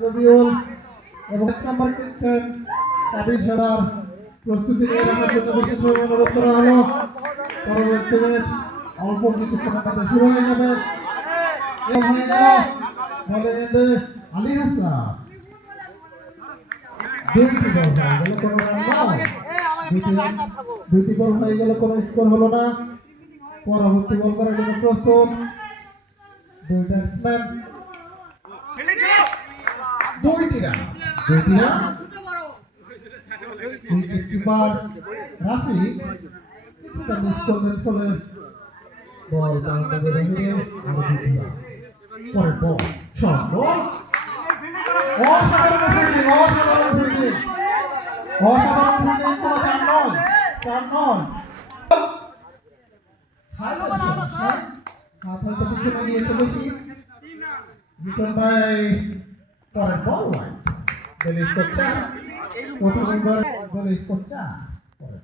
রবিউল এবং 1 নম্বর ক্যাপ্টেন কাবির সরার প্রস্তুতি নিয়ে রাখার জন্য বিশেষভাবে অনুরোধ করা হলো। পরবর্তী ম্যাচ অল্প কিছুক্ষণের মধ্যে শুরু হয়ে যাবে এবং হয়ে গেল বলে এন্ডে আলী হাসান দুইটি বল হয়ে গেল, কোনো স্কোর হলো না। পরবর্তী বল করার জন্য প্রস্তুত দুই ব্যাটসম্যান, দুইটি রান উইকেট কিপার রাফি কিছুটা মিস করলেন, ফলে বল বাউন্ডারি রেখে আরো দুটি রান। পরের বল শট বল, অসাধারণ ফিল্ডিং কোনো চার নয় হয়তো পিছনে গিয়েছে বেশি। রিটার্ন বাই পরের বল ওয়াইড, বেলিস করছে প্রথম ওভার, বেলিস করছে পরের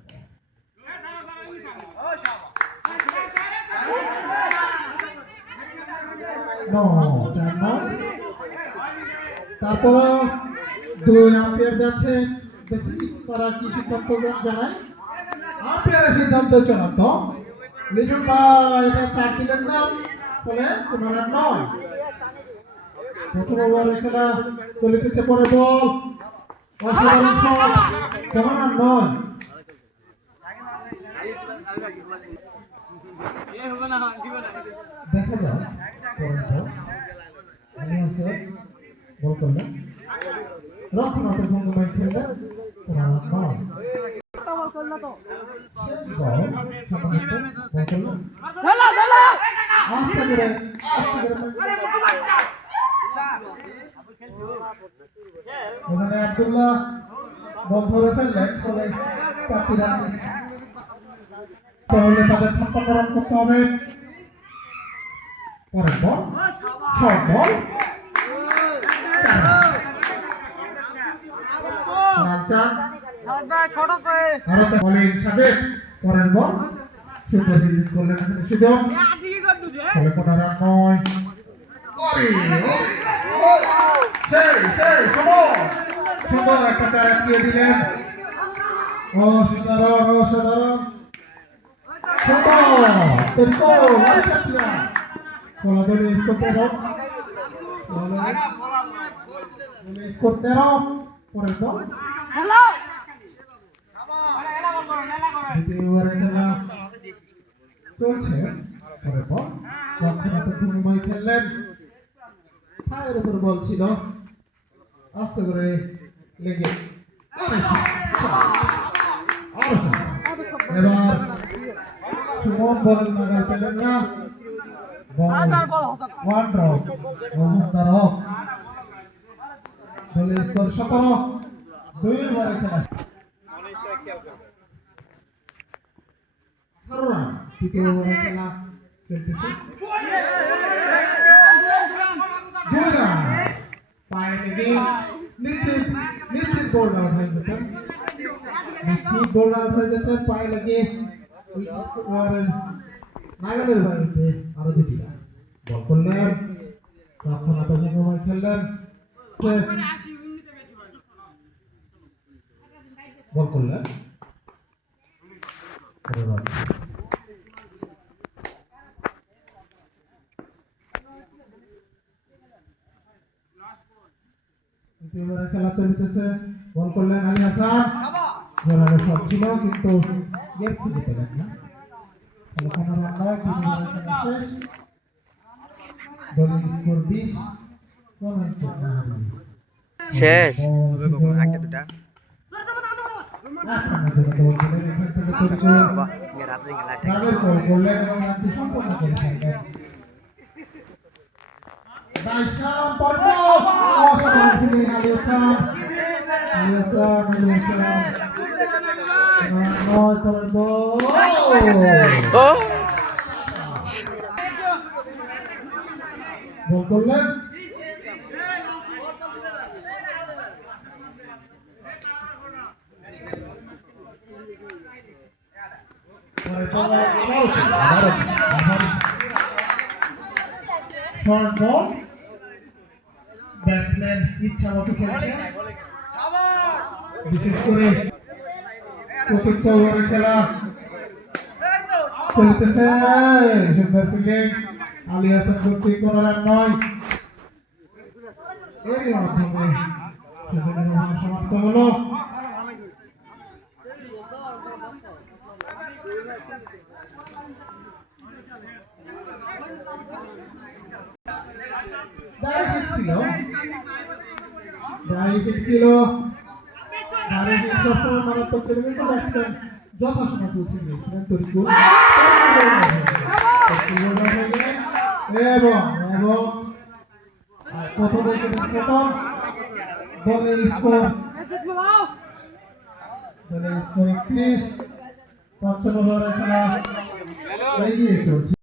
বল তারপর দুই আম্পায়ার যাচ্ছে, দেখি তারা কি সিদ্ধান্ত জানায়। আম্পায়ারের সিদ্ধান্ত চূড়ান্ত। লিটন ভাই এটা 4 দিলেন না, ফলে কোনো রান নয়। প্রথম ওভারে খেলা চলিতেছে, পরে বল অসাধারণ শট, কোনো রান নয়। দেখা যাক পরের বল আমি আছে বল করলেন রক্ষণাত্মক ভঙ্গিমায় খেললেন, কোনো রান নয়। আব্দুল্লাহ বল ধরে ফেললেন, ফলে 4টি রান মিস। তাহলে তাদের 56 রান করতে হবে। পরের বল শর্ট বল, পরের বল সুন্দর ফিল্ডিং করলেন সুযোগ, ফলে কোনো রান নয়। সুন্দর একটা ক্যারেট দিয়ে দিলেন, অসাধারণ স্কোর 13। পরের বল দ্বিতীয় ওভারে খেলা চলছে, পরের বল রক্ষণাত্মক ভঙ্গিমায় খেললেন, পায়ের উপর বল ছিল, আস্তে করে লেগে এবার সুমন বলের নাগাল পেলেন না, ওয়ান ড্রপ বলে স্কোর 17। দুই ওভারে খেলা তৃতীয় ওভারে খেলা চলতেছে, পায়ে লেগে নিশ্চিত গোল আউট হয়ে যেতেন, পায়ে লেগে নাগালের বাইরে আরো দুটি রান। বল করলেন রক্ষণাত্মক ভঙ্গিমায় খেললেন, বল করলেন খেলা চলিতেছে, বল করলেন আলী হাসান, সব ছিল কিন্তু গেট খুঁজে পেলেন না, কোনো রান নয়। 3 ওভারে খেলা শেষ, দলের স্কোর 20, কোনো উইকেট না হারিয়ে শেষ। বল করলেন short ball ব্যাটসম্যান ইচ্ছা মতো খেলছে, বিশেষ করে চতুর্থ ওভারের খেলা চলতেছে। সুন্দর ফিল্ডিং, আলী হাসান কর্তৃক কোনো রান নয়। এরই মাধ্যমে সেখানে সমাপ্ত হলো। যথাসময় পৌঁছে গিয়েছিলেন তরিকুল এবং প্রথম দলের স্কোর 31। পঞ্চম ওভারের খেলা এগিয়ে চলছে।